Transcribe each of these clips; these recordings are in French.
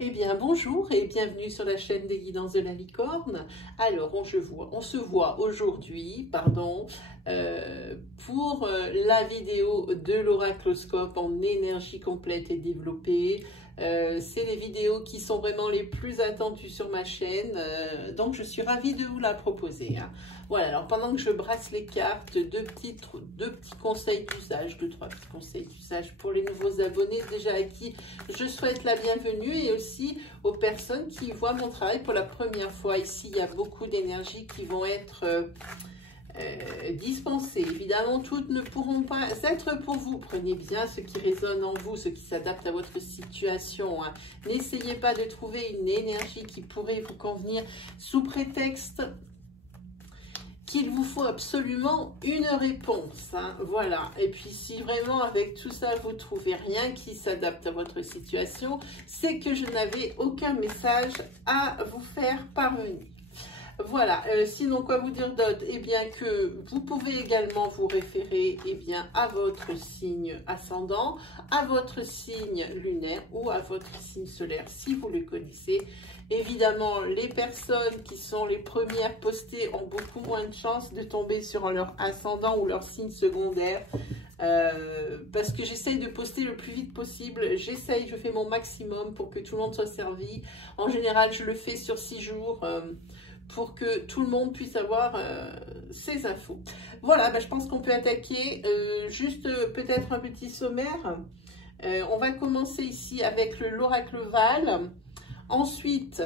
Eh bien, bonjour et bienvenue sur la chaîne des guidances de la licorne. Alors, on se voit aujourd'hui, pour la vidéo de l'oracloscope en énergie complète et développée. C'est les vidéos qui sont vraiment les plus attendues sur ma chaîne, donc je suis ravie de vous la proposer. Voilà, alors pendant que je brasse les cartes, deux petits conseils d'usage, trois petits conseils d'usage pour les nouveaux abonnés déjà à qui je souhaite la bienvenue et aussi aux personnes qui voient mon travail pour la première fois. Ici, il y a beaucoup d'énergie qui vont être dispensées. Évidemment, toutes ne pourront pas être pour vous. Prenez bien ce qui résonne en vous, ce qui s'adapte à votre situation. N'essayez pas de trouver une énergie qui pourrait vous convenir sous prétexte qu'il vous faut absolument une réponse. Voilà. Et puis, si vraiment avec tout ça, vous ne trouvez rien qui s'adapte à votre situation, c'est que je n'avais aucun message à vous faire parvenir. Voilà, sinon quoi vous dire d'autre? Eh bien que vous pouvez également vous référer à votre signe ascendant, à votre signe lunaire ou à votre signe solaire si vous le connaissez. Évidemment, les personnes qui sont les premières postées ont beaucoup moins de chances de tomber sur leur ascendant ou leur signe secondaire. Parce que j'essaye de poster le plus vite possible, je fais mon maximum pour que tout le monde soit servi. En général, je le fais sur 6 jours pour que tout le monde puisse avoir ces infos. Voilà, je pense qu'on peut attaquer. Juste peut-être un petit sommaire. On va commencer ici avec l'oracle Val. Ensuite,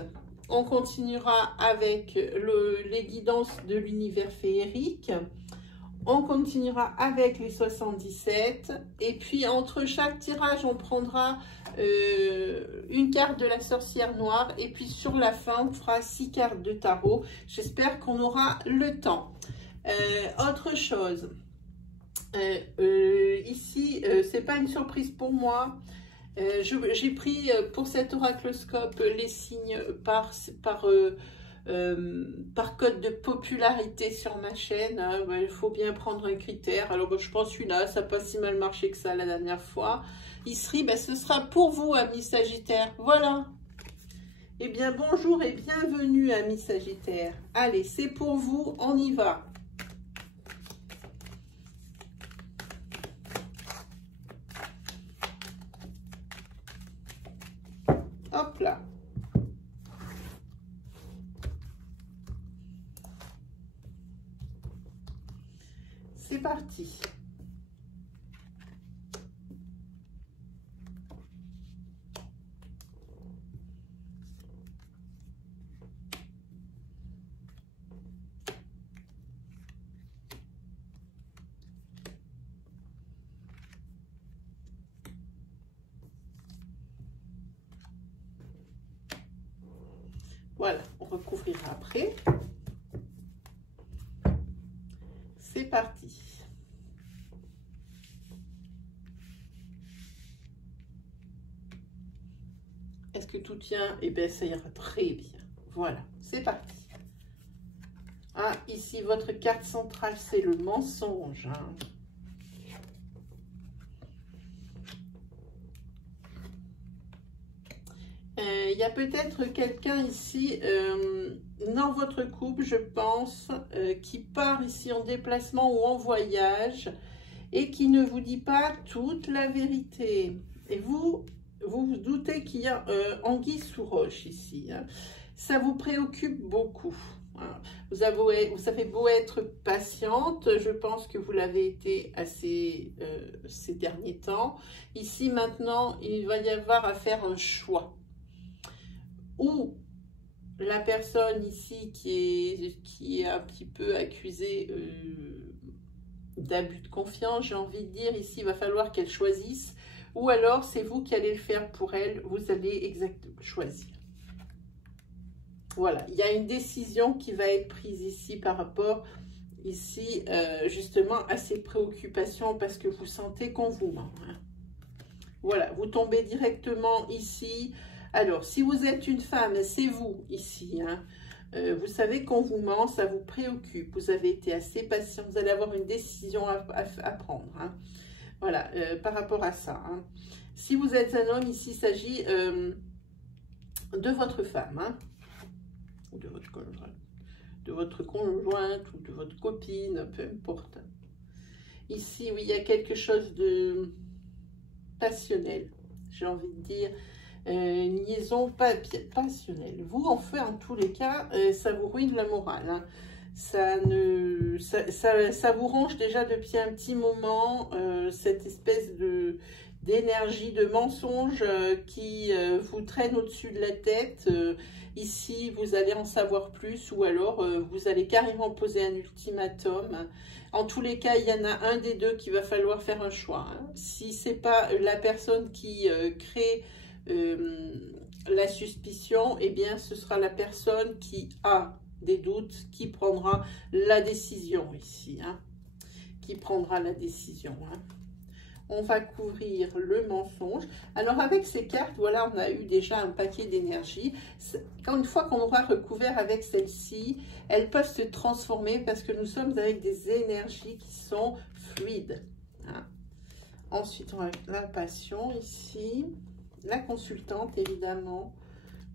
on continuera avec les guidances de l'univers féerique. On continuera avec les 77. Et puis, entre chaque tirage, on prendra une carte de la sorcière noire. Et puis, sur la fin, on fera 6 cartes de tarot. J'espère qu'on aura le temps. Autre chose. Ici, c'est pas une surprise pour moi. J'ai pris pour cet oracloscope les signes par code de popularité sur ma chaîne. Il faut bien prendre un critère. Alors je pense celui-là, ça n'a pas si mal marché que ça la dernière fois. Ici, ce sera pour vous, amis Sagittaire. Voilà. Eh bien, bonjour et bienvenue, amis Sagittaire. Allez, c'est pour vous, on y va. Hop là. C'est parti. Voilà, on recouvrira après. C'est parti. Est-ce que tout tient? Eh bien, ça ira très bien. Voilà, c'est parti. Ici, votre carte centrale, c'est le mensonge. Il y a peut-être quelqu'un ici dans votre couple, je pense, qui part ici en déplacement ou en voyage et qui ne vous dit pas toute la vérité. Et vous vous doutez qu'il y a anguille sous roche ici. Ça vous préoccupe beaucoup. Vous avez beau être patiente, je pense que vous l'avez été assez ces derniers temps. Ici, maintenant, il va y avoir à faire un choix. Ou la personne ici qui est un petit peu accusée d'abus de confiance, j'ai envie de dire, ici, il va falloir qu'elle choisisse. Ou alors, c'est vous qui allez le faire pour elle, vous allez exactement choisir. Voilà, il y a une décision qui va être prise ici par rapport, ici, justement, à ces préoccupations parce que vous sentez qu'on vous ment. Voilà, vous tombez directement ici. Alors, si vous êtes une femme, c'est vous ici. Vous savez qu'on vous ment, ça vous préoccupe. Vous avez été assez patient, vous allez avoir une décision à prendre. Voilà, par rapport à ça. Si vous êtes un homme, ici, il s'agit de votre femme, hein, ou de votre conjoint, ou de votre copine, peu importe. Ici, oui, il y a quelque chose de passionnel, j'ai envie de dire, une liaison passionnelle. Vous, en fait, en tous les cas, ça vous ruine la morale, hein. Ça vous ronge déjà depuis un petit moment, cette espèce d'énergie, de mensonge qui vous traîne au-dessus de la tête. Ici, vous allez en savoir plus, ou alors vous allez carrément poser un ultimatum. En tous les cas, il y en a un des deux qu'il va falloir faire un choix, hein. Si ce n'est pas la personne qui crée la suspicion, eh bien, ce sera la personne qui a des doutes, qui prendra la décision ici, hein, qui prendra la décision, hein. On va couvrir le mensonge. Alors avec ces cartes, voilà, on a eu déjà un paquet d'énergie. Quand une fois qu'on aura recouvert avec celle-ci, elles peuvent se transformer parce que nous sommes avec des énergies qui sont fluides, hein. Ensuite, on a la passion ici, la consultante évidemment,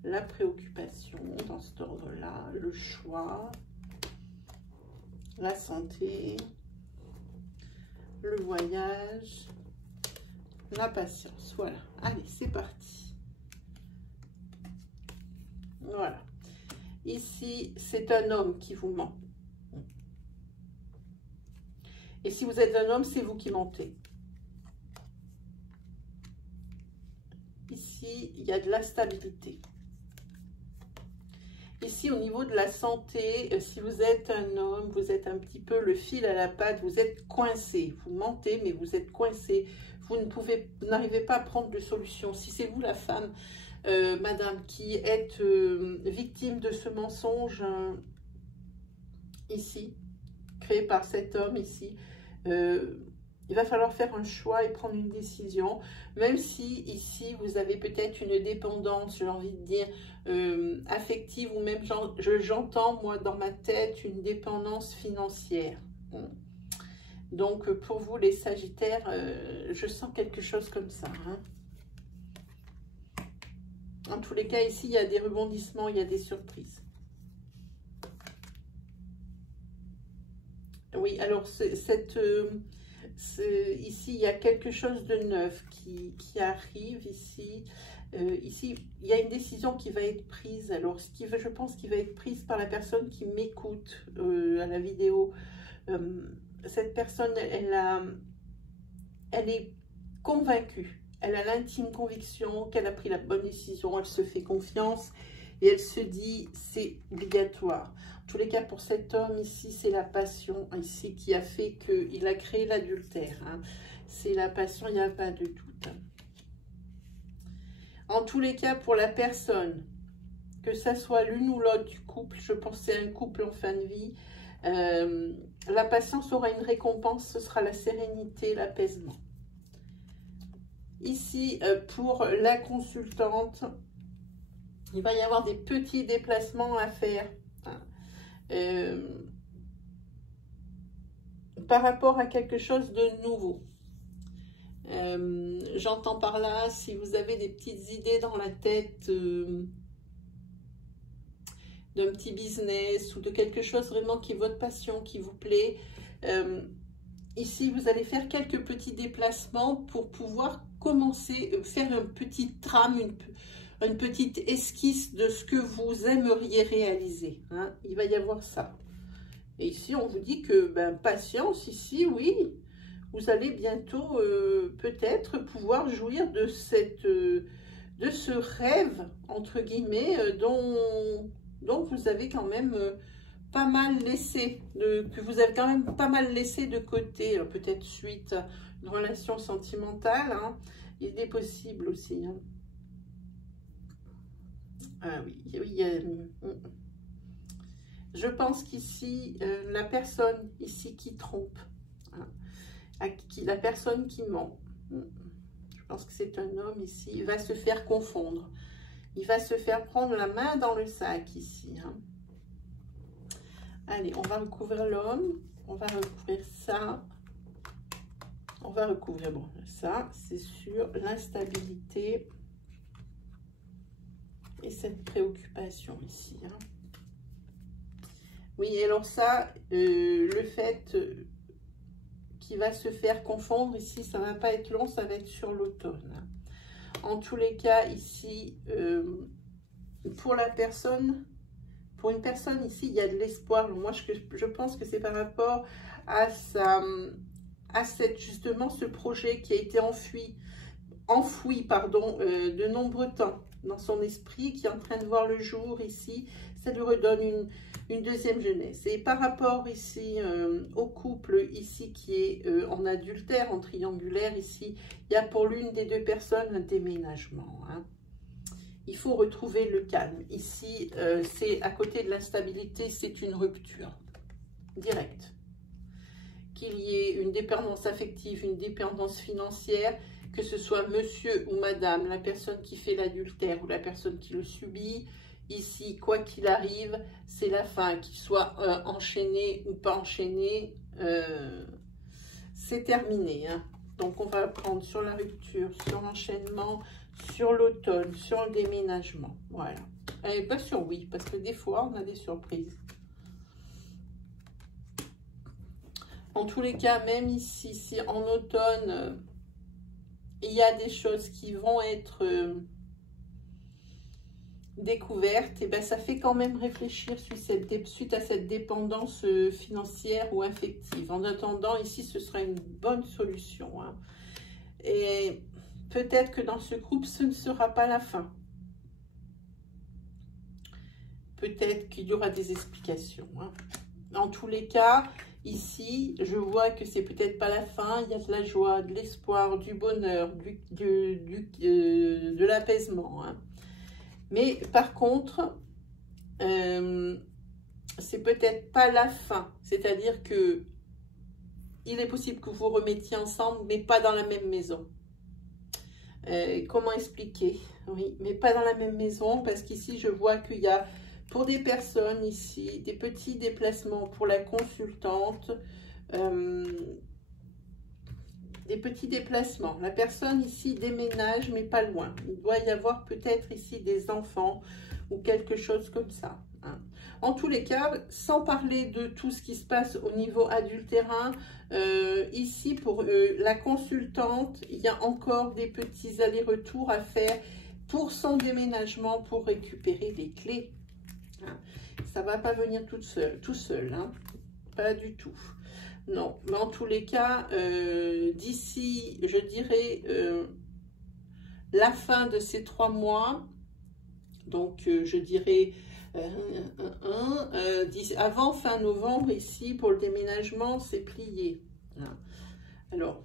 la préoccupation dans cet ordre-là, le choix, la santé, le voyage, la patience. Voilà, allez, c'est parti. Voilà. Ici, c'est un homme qui vous ment. Et si vous êtes un homme, c'est vous qui mentez. Ici, il y a de la stabilité. Ici, au niveau de la santé, si vous êtes un homme, vous êtes un petit peu le fil à la patte, vous êtes coincé. Vous mentez, mais vous êtes coincé. Vous n'arrivez pas à prendre de solution. Si c'est vous, la femme, madame, qui êtes victime de ce mensonge, ici, créé par cet homme ici, il va falloir faire un choix et prendre une décision, même si ici vous avez peut-être une dépendance, j'ai envie de dire, affective, ou même j'entends moi dans ma tête une dépendance financière. Donc pour vous les Sagittaires, je sens quelque chose comme ça, hein. En tous les cas, ici il y a des rebondissements, il y a des surprises. Oui, alors ici, il y a quelque chose de neuf qui arrive ici. Ici, il y a une décision qui va être prise. Alors, je pense qu'il va être prise par la personne qui m'écoute à la vidéo. Cette personne, elle est convaincue. Elle a l'intime conviction qu'elle a pris la bonne décision. Elle se fait confiance et elle se dit, c'est obligatoire. En tous les cas, pour cet homme ici, c'est la passion ici qui a fait qu'il a créé l'adultère, hein. C'est la passion, il n'y a pas de doute. En tous les cas, pour la personne, que ça soit l'une ou l'autre du couple, je pense que c'est un couple en fin de vie, la patience aura une récompense, ce sera la sérénité, l'apaisement. Ici, pour la consultante, il va y avoir des petits déplacements à faire, hein, par rapport à quelque chose de nouveau. J'entends par là, si vous avez des petites idées dans la tête d'un petit business ou de quelque chose vraiment qui est votre passion, qui vous plaît, ici vous allez faire quelques petits déplacements pour pouvoir commencer, faire un petit trame, une petite esquisse de ce que vous aimeriez réaliser, hein. Il va y avoir ça. Et ici, on vous dit que, ben, patience, ici, oui, vous allez bientôt peut-être pouvoir jouir de ce rêve, entre guillemets, dont vous avez quand même pas mal laissé, que vous avez quand même pas mal laissé de côté, peut-être suite à une relation sentimentale, hein. Il est possible aussi, hein. Ah oui, oui, je pense qu'ici, la personne ici qui trompe, hein, la personne qui ment, je pense que c'est un homme ici, il va se faire confondre. Il va se faire prendre la main dans le sac ici, hein. Allez, on va recouvrir l'homme, on va recouvrir ça. On va recouvrir, bon, ça, c'est sur l'instabilité. Et cette préoccupation ici. Hein. Oui, alors ça, le fait qu'il va se faire confondre ici, ça ne va pas être long, ça va être sur l'automne. En tous les cas, ici, pour la personne, pour une personne ici, il y a de l'espoir. Moi, je pense que c'est par rapport à justement ce projet qui a été enfoui de nombreux temps dans son esprit, qui est en train de voir le jour ici. Ça lui redonne une deuxième jeunesse. Et par rapport ici au couple ici qui est en adultère, en triangulaire ici, il y a pour l'une des deux personnes un déménagement. Hein. Il faut retrouver le calme. Ici, c'est à côté de l'instabilité, c'est une rupture directe. Qu'il y ait une dépendance affective, une dépendance financière, que ce soit monsieur ou madame, la personne qui fait l'adultère ou la personne qui le subit, ici, quoi qu'il arrive, c'est la fin, qu'il soit enchaîné ou pas enchaîné, c'est terminé. Hein. Donc, on va prendre sur la rupture, sur l'enchaînement, sur l'automne, sur le déménagement. Voilà. Et pas sur oui, parce que des fois, on a des surprises. En tous les cas, même ici, si en automne, il y a des choses qui vont être découvertes, et ben ça fait quand même réfléchir suite à cette dépendance financière ou affective. En attendant, ici, ce sera une bonne solution. Hein. Et peut-être que dans ce groupe, ce ne sera pas la fin. Peut-être qu'il y aura des explications. Hein. En tous les cas, ici, je vois que c'est peut-être pas la fin. Il y a de la joie, de l'espoir, du bonheur, de l'apaisement. Hein. Mais par contre, c'est peut-être pas la fin. C'est-à-dire que il est possible que vous remettiez ensemble, mais pas dans la même maison. Comment expliquer? Oui, mais pas dans la même maison, parce qu'ici, je vois qu'il y a, pour des personnes ici, des petits déplacements pour la consultante, des petits déplacements. La personne ici déménage, mais pas loin. Il doit y avoir peut-être ici des enfants ou quelque chose comme ça. Hein. En tous les cas, sans parler de tout ce qui se passe au niveau adultérin, ici pour la consultante, il y a encore des petits allers-retours à faire pour son déménagement, pour récupérer les clés. Hein. Ça ne va pas venir tout seul, hein. Pas du tout. Non, mais en tous les cas, d'ici, je dirais, la fin de ces 3 mois, donc je dirais avant fin novembre, ici, pour le déménagement, c'est plié. Hein. Alors,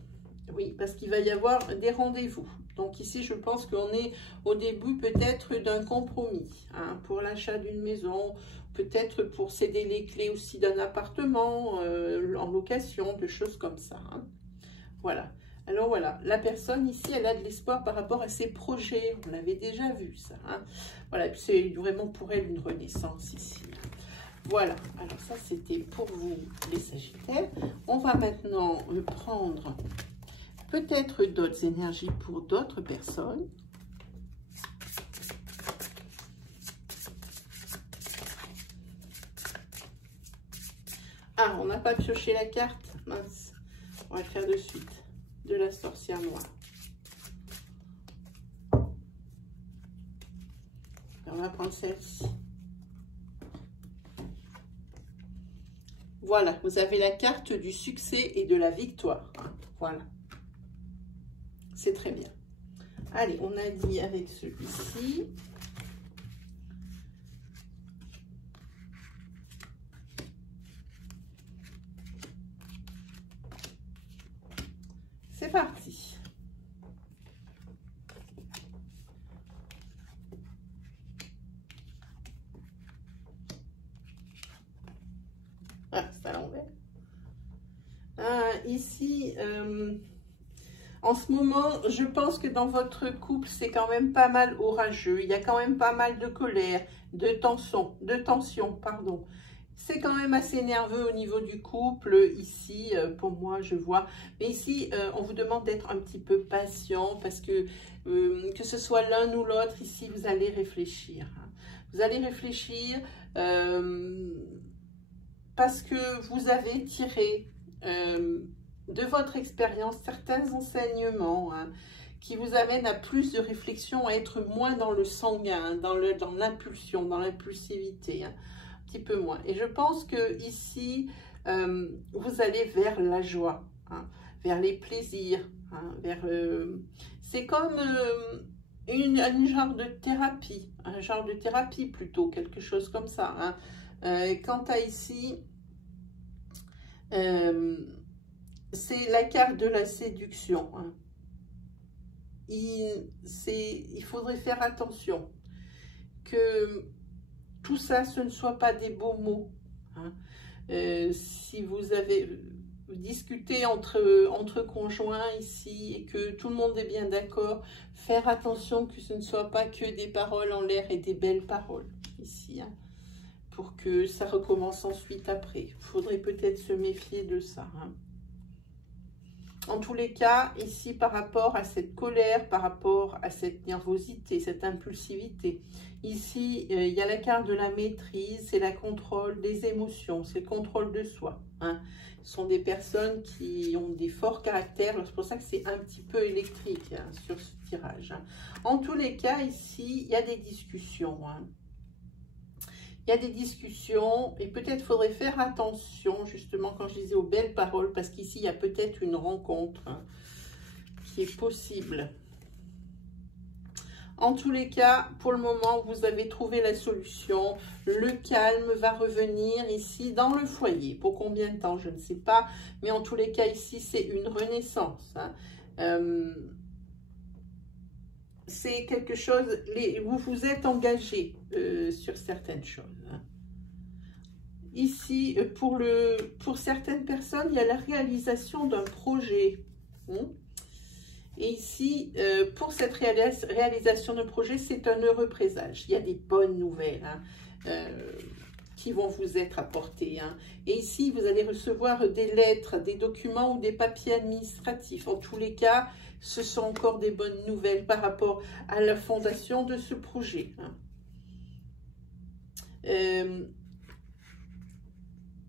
oui, parce qu'il va y avoir des rendez-vous. Donc ici, je pense qu'on est au début peut-être d'un compromis, hein, pour l'achat d'une maison, peut-être pour céder les clés aussi d'un appartement en location, de choses comme ça. Hein. Voilà. Alors voilà, la personne ici, elle a de l'espoir par rapport à ses projets. On l'avait déjà vu ça. Hein. Voilà, c'est vraiment pour elle une renaissance ici. Voilà, alors ça c'était pour vous les Sagittaires. On va maintenant prendre peut-être d'autres énergies pour d'autres personnes. Ah, on n'a pas pioché la carte. Mince. On va le faire de suite. De la sorcière noire. On va prendre celle-ci. Voilà, vous avez la carte du succès et de la victoire. Voilà. C'est très bien. Allez, on a dit avec celui-ci. C'est parti. Ah, c'est à l'envers. Ici, en ce moment, je pense que dans votre couple, c'est quand même pas mal orageux. Il y a quand même pas mal de colère, de tension, pardon. C'est quand même assez nerveux au niveau du couple, ici, pour moi, je vois. Mais ici, on vous demande d'être un petit peu patient parce que que ce soit l'un ou l'autre, ici, vous allez réfléchir. Vous allez réfléchir parce que vous avez tiré de votre expérience certains enseignements qui vous amènent à plus de réflexion, à être moins dans le sanguin, dans l'impulsion, dans l'impulsivité, un petit peu moins. Et je pense que ici, vous allez vers la joie, vers les plaisirs, c'est comme un genre de thérapie plutôt, quelque chose comme ça. Quant à ici, c'est la carte de la séduction. Il faudrait faire attention que tout ça, ce ne soit pas des beaux mots. Si vous avez discuté entre conjoints ici et que tout le monde est bien d'accord, faire attention que ce ne soit pas que des paroles en l'air et des belles paroles ici, pour que ça recommence ensuite après. Il faudrait peut-être se méfier de ça. En tous les cas, ici, par rapport à cette colère, par rapport à cette nervosité, cette impulsivité, ici, il y a la carte de la maîtrise, c'est la contrôle des émotions, c'est le contrôle de soi. Ce sont des personnes qui ont des forts caractères, c'est pour ça que c'est un petit peu électrique sur ce tirage. En tous les cas, ici, il y a des discussions. Il y a des discussions et peut-être faudrait faire attention justement quand je disais aux belles paroles parce qu'ici il y a peut-être une rencontre qui est possible. En tous les cas, pour le moment, vous avez trouvé la solution. Le calme va revenir ici dans le foyer. Pour combien de temps, je ne sais pas. Mais en tous les cas, ici, c'est une renaissance. C'est quelque chose, vous vous êtes engagé sur certaines choses. Ici, pour certaines personnes, il y a la réalisation d'un projet. Et ici, pour cette réalisation de projet, c'est un heureux présage. Il y a des bonnes nouvelles qui vont vous être apportées. Et ici, vous allez recevoir des lettres, des documents ou des papiers administratifs. En tous les cas, ce sont encore des bonnes nouvelles par rapport à la fondation de ce projet.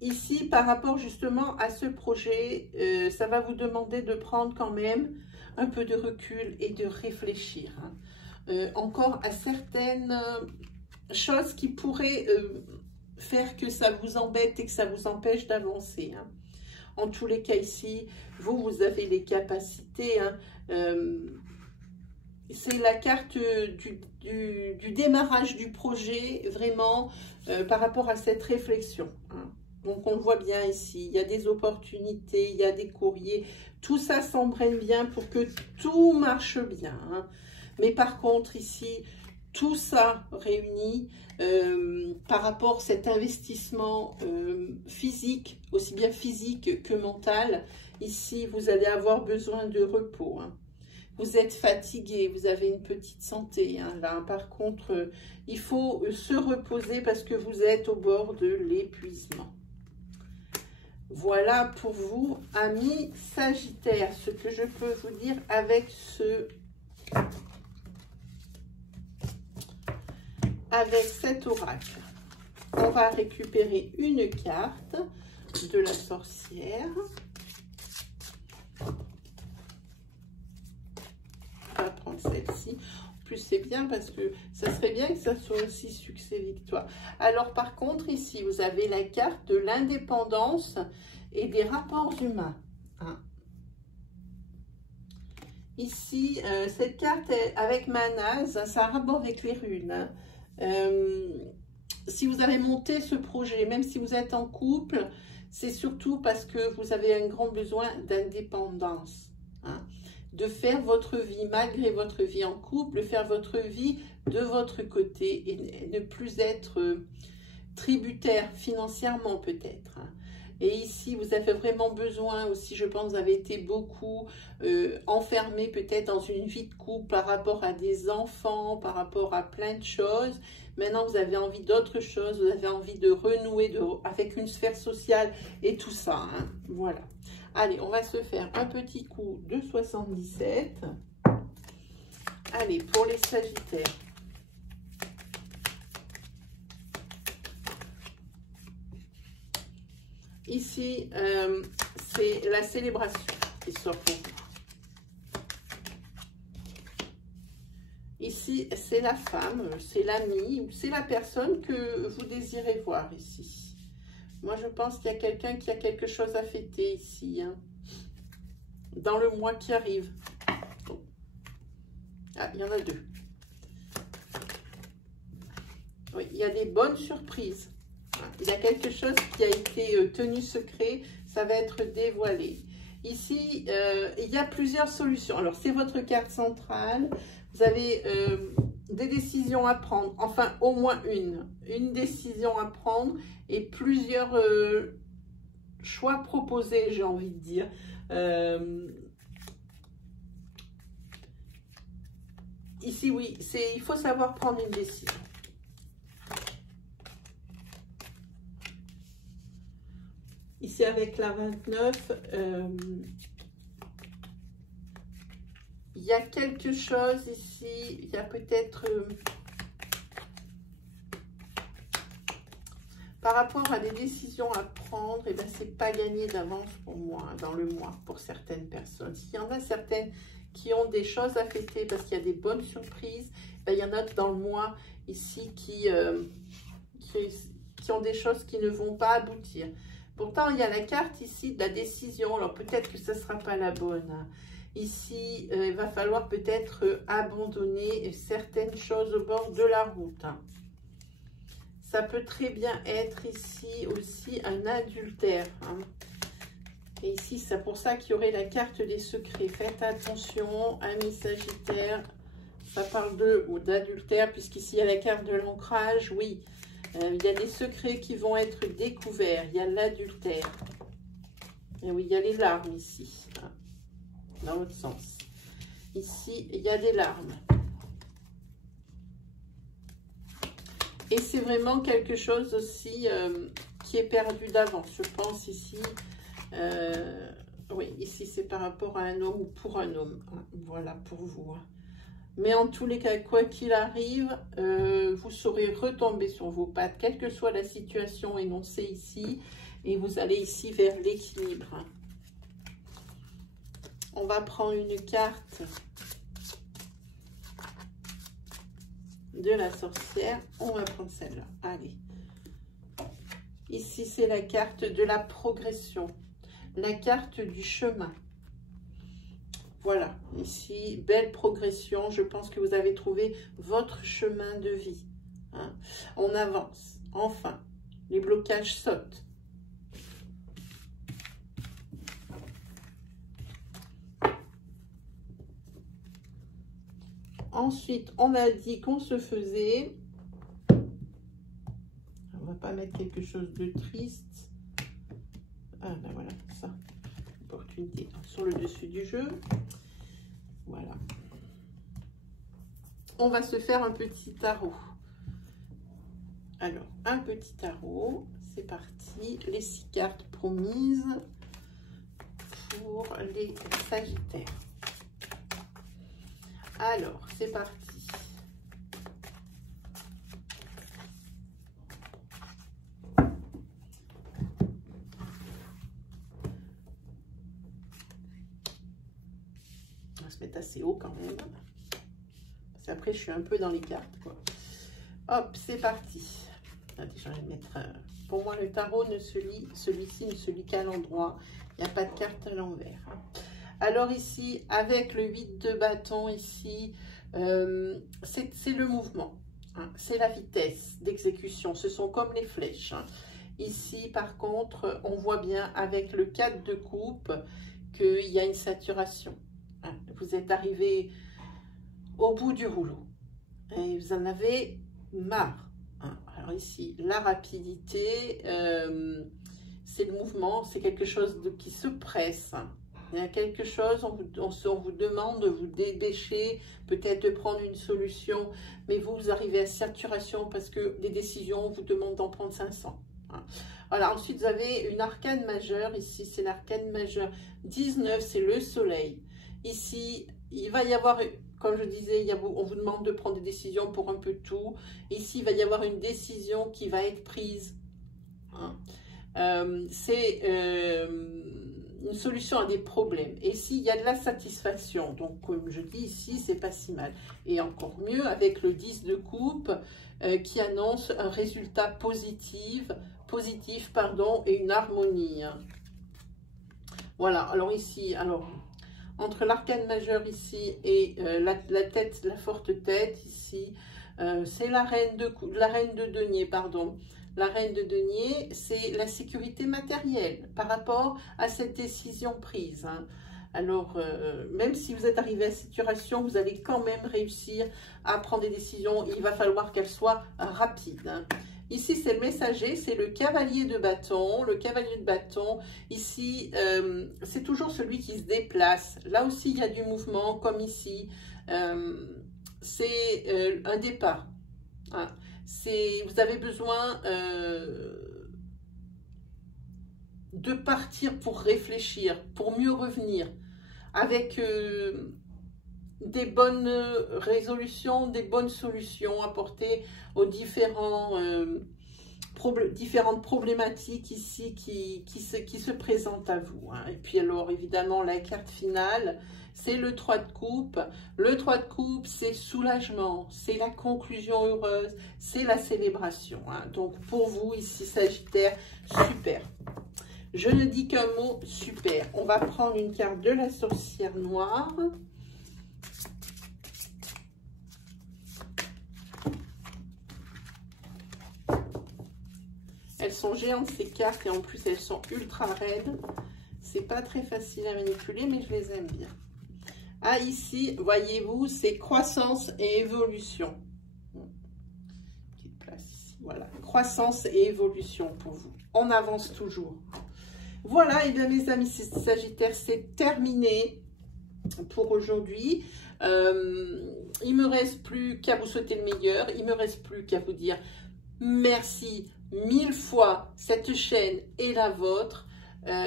Ici, par rapport justement à ce projet, ça va vous demander de prendre quand même un peu de recul et de réfléchir encore à certaines choses qui pourraient faire que ça vous embête et que ça vous empêche d'avancer. En tous les cas ici, vous avez les capacités. C'est la carte du démarrage du projet, vraiment, par rapport à cette réflexion. Donc, on le voit bien ici, il y a des opportunités, il y a des courriers. Tout ça s'embraye bien pour que tout marche bien. Mais par contre, ici, tout ça réuni par rapport à cet investissement physique, aussi bien physique que mental, ici, vous allez avoir besoin de repos. Vous êtes fatigué, vous avez une petite santé. Là, par contre, il faut se reposer parce que vous êtes au bord de l'épuisement. Voilà pour vous, amis Sagittaires, ce que je peux vous dire avec cet oracle. On va récupérer une carte de la sorcière. On va prendre celle-ci. Plus c'est bien parce que ça serait bien que ça soit aussi succès-victoire. Alors par contre ici vous avez la carte de l'indépendance et des rapports humains. Ici cette carte est avec Manaz, ça a rapport avec les runes. Si vous avez monté ce projet, même si vous êtes en couple, c'est surtout parce que vous avez un grand besoin d'indépendance. De faire votre vie malgré votre vie en couple, faire votre vie de votre côté et ne plus être tributaire financièrement peut-être. Et ici, vous avez vraiment besoin aussi, je pense, vous avez été beaucoup enfermé peut-être dans une vie de couple par rapport à des enfants, par rapport à plein de choses. Maintenant, vous avez envie d'autre chose, vous avez envie de renouer avec une sphère sociale et tout ça. Voilà. Allez, on va se faire un petit coup de 77. Allez, pour les Sagittaires. Ici, c'est la célébration qui sort pour vous. Ici, c'est la femme, c'est l'ami, ou c'est la personne que vous désirez voir ici. Moi, je pense qu'il y a quelqu'un qui a quelque chose à fêter ici, hein, dans le mois qui arrive. Oh. Ah, il y en a deux. Oui, il y a des bonnes surprises. Il y a quelque chose qui a été tenu secret, ça va être dévoilé. Ici, il y a plusieurs solutions. Alors, c'est votre carte centrale. Vous avez des décisions à prendre, enfin au moins une décision à prendre et plusieurs choix proposés, j'ai envie de dire. Ici, oui, il faut savoir prendre une décision. Ici, avec la 29, il y a quelque chose ici, il y a peut-être, par rapport à des décisions à prendre, et ben c'est pas gagné d'avance pour moi, dans le mois, pour certaines personnes. S'il y en a certaines qui ont des choses à fêter parce qu'il y a des bonnes surprises, ben il y en a dans le mois ici qui ont des choses qui ne vont pas aboutir. Pourtant, il y a la carte ici de la décision. Alors, peut-être que ce ne sera pas la bonne. Ici, il va falloir peut-être abandonner certaines choses au bord de la route. Ça peut très bien être ici aussi un adultère. Et ici, c'est pour ça qu'il y aurait la carte des secrets. Faites attention, amis Sagittaires. Ça parle d'adultère, puisqu'ici, il y a la carte de l'ancrage. Oui. Il y a des secrets qui vont être découverts. Il y a l'adultère. Et oui, il y a les larmes ici. Hein, dans l'autre sens. Ici, il y a des larmes. Et c'est vraiment quelque chose aussi qui est perdu d'avance. Je pense ici. Oui, ici, c'est par rapport à un homme ou pour un homme. Hein, voilà, pour vous. Hein. Mais en tous les cas, quoi qu'il arrive, vous saurez retomber sur vos pattes, quelle que soit la situation énoncée ici. Et vous allez ici vers l'équilibre. On va prendre une carte de la sorcière. On va prendre celle-là. Allez. Ici, c'est la carte de la progression. La carte du chemin. Voilà, ici, belle progression. Je pense que vous avez trouvé votre chemin de vie. Hein. On avance. Enfin, les blocages sautent. Ensuite, on a dit qu'on se faisait. On va pas mettre quelque chose de triste. Ah ben voilà, ça. Opportunité sur le dessus du jeu. Voilà. On va se faire un petit tarot. Alors, un petit tarot. C'est parti. Les 6 cartes promises pour les Sagittaires. Alors, c'est parti. On va se mettre assez haut quand même. Parce qu'après, je suis un peu dans les cartes, quoi. Hop, c'est parti. Déjà, je vais mettre... Pour moi, le tarot ne se lit, celui-ci ne se lit qu'à l'endroit. Il n'y a pas de carte à l'envers. Alors ici, avec le 8 de bâton, ici, c'est le mouvement. Hein, c'est la vitesse d'exécution. Ce sont comme les flèches. Hein. Ici, par contre, on voit bien avec le 4 de coupe qu'il y a une saturation. Hein. Vous êtes arrivé au bout du rouleau. Et vous en avez marre. Hein. Alors ici, la rapidité, c'est le mouvement, c'est quelque chose qui se presse. Hein. Il y a quelque chose, on vous demande de vous dépêcher, peut-être de prendre une solution, mais vous arrivez à saturation parce que les décisions vous demandent d'en prendre 500. Hein. Voilà, ensuite vous avez une arcane majeure, ici c'est l'arcane majeure 19, c'est le soleil. Ici, il va y avoir comme je disais, on vous demande de prendre des décisions pour un peu tout. Ici, il va y avoir une décision qui va être prise. Hein. C'est une solution à des problèmes. Et ici, il y a de la satisfaction. Donc, comme je dis ici, c'est pas si mal. Et encore mieux avec le 10 de coupe qui annonce un résultat positif, et une harmonie. Hein. Voilà, alors ici, entre l'arcane majeur ici et la forte tête ici, c'est la reine de denier, pardon. La reine de denier, c'est la sécurité matérielle par rapport à cette décision prise. Hein. Alors, même si vous êtes arrivé à cette situation, vous allez quand même réussir à prendre des décisions. Il va falloir qu'elles soient rapides. Hein. Ici, c'est le messager, c'est le cavalier de bâton. Le cavalier de bâton, ici, c'est toujours celui qui se déplace. Là aussi, il y a du mouvement, comme ici. C'est un départ. Hein. Vous avez besoin de partir pour réfléchir, pour mieux revenir, avec des bonnes résolutions, des bonnes solutions apportées aux différentes problématiques ici qui se présentent à vous. Hein. Et puis alors, évidemment, la carte finale, c'est le 3 de coupe. Le 3 de coupe, c'est soulagement, c'est la conclusion heureuse, c'est la célébration. Hein. Donc, pour vous, ici, Sagittaire, super. Je ne dis qu'un mot, super. On va prendre une carte de la sorcière noire. Elles sont géantes ces cartes et en plus elles sont ultra raides. C'est pas très facile à manipuler mais je les aime bien. Ah ici, voyez-vous, c'est croissance et évolution. Petite place ici, voilà. Croissance et évolution pour vous. On avance toujours. Voilà, et bien mes amis Sagittaires, c'est terminé pour aujourd'hui. Il me reste plus qu'à vous souhaiter le meilleur. Il me reste plus qu'à vous dire merci 1000 fois, cette chaîne est la vôtre.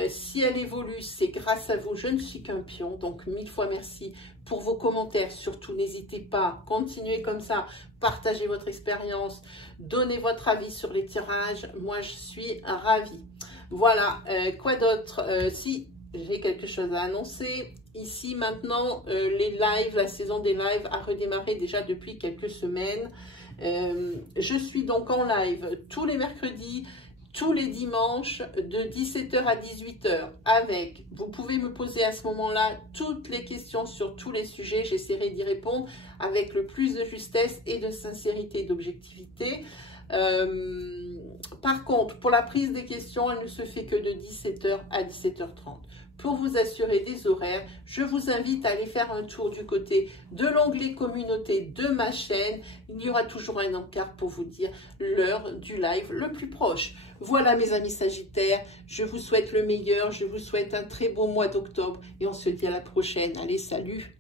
Si elle évolue, c'est grâce à vous. Je ne suis qu'un pion, donc 1000 fois merci pour vos commentaires. Surtout, n'hésitez pas, continuez comme ça, partagez votre expérience, donnez votre avis sur les tirages. Moi, je suis ravie. Voilà, quoi d'autre? Si j'ai quelque chose à annoncer, ici maintenant, les lives, la saison des lives a redémarré déjà depuis quelques semaines. Je suis donc en live tous les mercredis, tous les dimanches de 17 h à 18 h avec, vous pouvez me poser à ce moment-là toutes les questions sur tous les sujets, j'essaierai d'y répondre avec le plus de justesse et de sincérité et d'objectivité. Par contre, pour la prise des questions, elle ne se fait que de 17 h à 17 h 30. Pour vous assurer des horaires, je vous invite à aller faire un tour du côté de l'onglet communauté de ma chaîne. Il y aura toujours un encart pour vous dire l'heure du live le plus proche. Voilà mes amis Sagittaires, je vous souhaite le meilleur, je vous souhaite un très beau mois d'octobre et on se dit à la prochaine. Allez, salut!